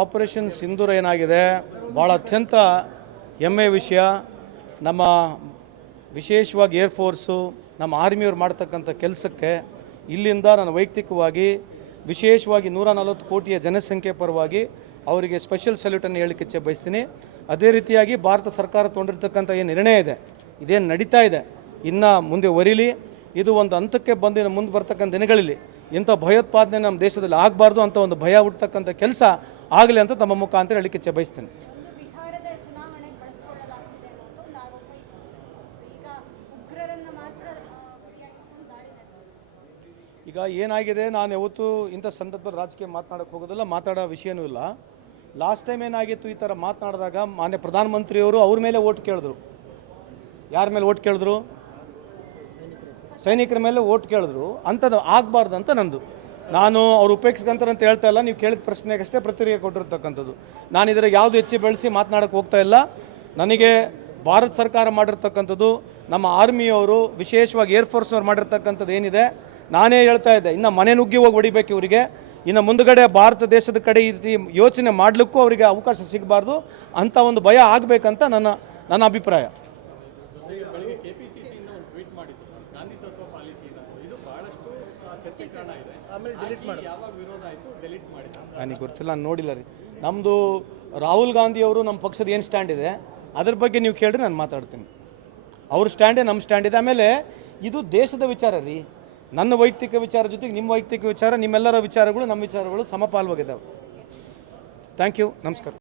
Operation ಸಿಂಧೂರ ಏನಾಗಿದೆ ಭಾಳ ಅತ್ಯಂತ ಹೆಮ್ಮೆಯ ವಿಷಯ. ನಮ್ಮ ವಿಶೇಷವಾಗಿ ಏರ್ಫೋರ್ಸು ನಮ್ಮ ಆರ್ಮಿಯವ್ರು ಮಾಡ್ತಕ್ಕಂಥ ಕೆಲಸಕ್ಕೆ ಇಲ್ಲಿಂದ ನಾನು ವೈಯಕ್ತಿಕವಾಗಿ ವಿಶೇಷವಾಗಿ 140 ಕೋಟಿಯ ಜನಸಂಖ್ಯೆ ಪರವಾಗಿ ಅವರಿಗೆ ಸ್ಪೆಷಲ್ ಸಲ್ಯೂಟನ್ನು ಹೇಳಲಿಕ್ಕೆ ಇಚ್ಛೆ ಬಯಸ್ತೀನಿ. ಅದೇ ರೀತಿಯಾಗಿ ಭಾರತ ಸರ್ಕಾರ ತೊಗೊಂಡಿರ್ತಕ್ಕಂಥ ಏನು ನಿರ್ಣಯ ಇದೆ, ಇದೇನು ನಡೀತಾ ಇದೆ, ಇನ್ನು ಮುಂದೆ ಒರಿಲಿ. ಇದು ಒಂದು ಹಂತಕ್ಕೆ ಬಂದು ಮುಂದೆ ಬರ್ತಕ್ಕಂಥ ದಿನಗಳಲ್ಲಿ ಇಂಥ ಭಯೋತ್ಪಾದನೆ ನಮ್ಮ ದೇಶದಲ್ಲಿ ಆಗಬಾರ್ದು ಅಂತ ಒಂದು ಭಯ ಹುಟ್ಟತಕ್ಕಂಥ ಕೆಲಸ ಆಗಲಿ ಅಂತ ತಮ್ಮ ಮುಖಾಂತರ ಹೇಳಲಿಕ್ಕೆ ಇಚ್ಛೆ ಬಯಸ್ತೀನಿ. ಈಗ ಏನಾಗಿದೆ, ನಾನು ಯಾವತ್ತೂ ಇಂಥ ಸಂದರ್ಭದಲ್ಲಿ ರಾಜಕೀಯ ಮಾತನಾಡೋಕ್ಕೆ ಹೋಗೋದಿಲ್ಲ, ಮಾತಾಡೋ ವಿಷಯನೂ ಇಲ್ಲ. ಲಾಸ್ಟ್ ಟೈಮ್ ಏನಾಗಿತ್ತು, ಈ ಥರ ಮಾತನಾಡಿದಾಗ ಮಾನ್ಯ ಪ್ರಧಾನಮಂತ್ರಿಯವರು ಅವ್ರ ಮೇಲೆ ಓಟ್ ಕೇಳಿದ್ರು. ಯಾರ ಮೇಲೆ ಓಟ್ ಕೇಳಿದ್ರು? ಸೈನಿಕರ ಮೇಲೆ ಓಟ್ ಕೇಳಿದ್ರು. ಅಂಥದ್ದು ಆಗಬಾರ್ದು ಅಂತ ನಂದು. ನಾನು ಅವ್ರು ಉಪೇಕ್ಷಿಸ್ಕೊಂತಾರೆ ಅಂತ ಹೇಳ್ತಾ ಇಲ್ಲ, ನೀವು ಕೇಳಿದ ಪ್ರಶ್ನೆಗಷ್ಟೇ ಪ್ರತಿಕ್ರಿಯೆ ಕೊಟ್ಟಿರ್ತಕ್ಕಂಥದ್ದು. ನಾನು ಇದರ ಯಾವುದು ಹೆಚ್ಚು ಬೆಳೆಸಿ ಮಾತನಾಡೋಕ್ಕೆ ಹೋಗ್ತಾ ಇಲ್ಲ. ನನಗೆ ಭಾರತ ಸರ್ಕಾರ ಮಾಡಿರ್ತಕ್ಕಂಥದ್ದು, ನಮ್ಮ ಆರ್ಮಿಯವರು ವಿಶೇಷವಾಗಿ ಏರ್ಫೋರ್ಸ್ನವ್ರು ಮಾಡಿರ್ತಕ್ಕಂಥದ್ದು ಏನಿದೆ, ನಾನೇ ಹೇಳ್ತಾ ಇದ್ದೆ, ಇನ್ನು ಮನೆ ನುಗ್ಗಿ ಹೋಗಿ ಹೊಡಿಬೇಕು ಇವರಿಗೆ. ಇನ್ನು ಮುಂದುಗಡೆ ಭಾರತ ದೇಶದ ಕಡೆ ಈ ರೀತಿ ಯೋಚನೆ ಮಾಡಲಿಕ್ಕೂ ಅವರಿಗೆ ಅವಕಾಶ ಸಿಗಬಾರ್ದು ಅಂತ ಒಂದು ಭಯ ಆಗಬೇಕಂತ ನನ್ನ ಅಭಿಪ್ರಾಯ. ನನಗೆ ಗೊತ್ತಿಲ್ಲ, ನಾನು ನೋಡಿಲ್ಲ ರೀ. ನಮ್ಮದು ರಾಹುಲ್ ಗಾಂಧಿಯವರು ನಮ್ಮ ಪಕ್ಷದ ಏನು ಸ್ಟ್ಯಾಂಡ್ ಇದೆ ಅದ್ರ ಬಗ್ಗೆ ನೀವು ಕೇಳಿದ್ರೆ ನಾನು ಮಾತಾಡ್ತೀನಿ. ಅವ್ರ ಸ್ಟ್ಯಾಂಡೇ ನಮ್ಮ ಸ್ಟ್ಯಾಂಡ್ ಇದೆ. ಆಮೇಲೆ ಇದು ದೇಶದ ವಿಚಾರ ರೀ. ನನ್ನ ವೈಯಕ್ತಿಕ ವಿಚಾರ ಜೊತೆಗೆ ನಿಮ್ಮ ವೈಯಕ್ತಿಕ ವಿಚಾರ, ನಿಮ್ಮೆಲ್ಲರ ವಿಚಾರಗಳು ನಮ್ಮ ವಿಚಾರಗಳು ಸಮಪಾಲವಾಗಿದ್ದಾವೆ. ಥ್ಯಾಂಕ್ ಯು, ನಮಸ್ಕಾರ.